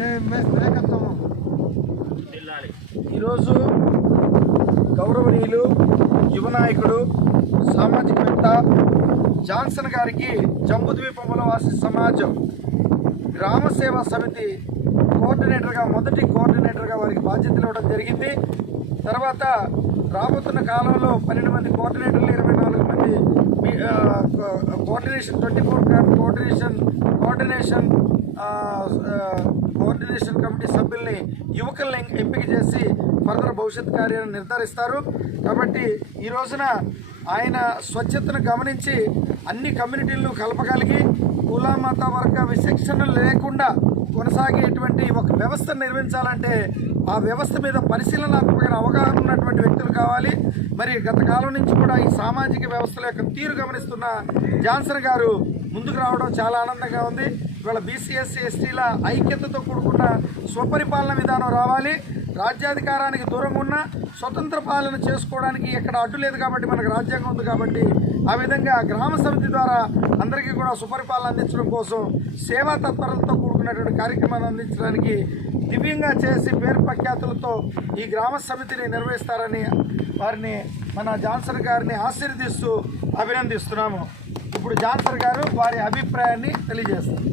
నాయకత్వం ఈరోజు గౌరవనీయులు యువ నాయకుడు సామాజికవేత్త జాన్సన్ గారికి జంబుద్వీపముల వాసి సమాజం గ్రామ సేవా సమితి కోఆర్డినేటర్గా మొదటి కోఆర్డినేటర్గా వారికి బాధ్యతలు ఇవ్వడం జరిగింది. తర్వాత రాబోతున్న కాలంలో 12 మంది కోఆర్డినేటర్లు, 24 మంది కోఆర్డినేషన్ 24 కోఆర్డినేషన్ కమిటీ సభ్యుల్ని యువకుల్ని ఎంపిక చేసి ఫర్దర్ భవిష్యత్ కార్యాలను నిర్ధారిస్తారు. కాబట్టి ఈ రోజున ఆయన స్వచ్ఛతను గమనించి అన్ని కమ్యూనిటీలను కలపగలిగి కుల మత వర్గ విచక్షణలు లేకుండా కొనసాగేటువంటి ఒక వ్యవస్థను నిర్మించాలంటే ఆ వ్యవస్థ మీద పరిశీలనాత్మకమైన అవగాహన ఉన్నటువంటి వ్యక్తులు కావాలి. మరి గత కాలం నుంచి కూడా ఈ సామాజిక వ్యవస్థల యొక్క తీరు గమనిస్తున్న జాన్సన్ గారు ముందుకు రావడం చాలా ఆనందంగా ఉంది. ఇవాళ బీసీ ఎస్సీ ఎస్టీల ఐక్యతతో కూడుకున్న స్వపరిపాలన విధానం రావాలి. రాజ్యాధికారానికి దూరంగా ఉన్న స్వతంత్ర పాలన చేసుకోవడానికి ఎక్కడ అడ్డు లేదు కాబట్టి మనకు రాజ్యాంగం ఉంది కాబట్టి ఆ విధంగా గ్రామ సమితి ద్వారా అందరికీ కూడా సుపరిపాలన అందించడం కోసం సేవా తత్పరతతో కూడుకున్నటువంటి కార్యక్రమాన్ని అందించడానికి దివ్యంగా చేసి పేరు ప్రఖ్యాతులతో ఈ గ్రామ సమితిని నిర్వహిస్తారని వారిని మన జాన్సన్ గారిని ఆశీర్వదిస్తూ అభినందిస్తున్నాము. ఇప్పుడు జాన్సన్ గారు వారి అభిప్రాయాన్ని తెలియజేస్తారు.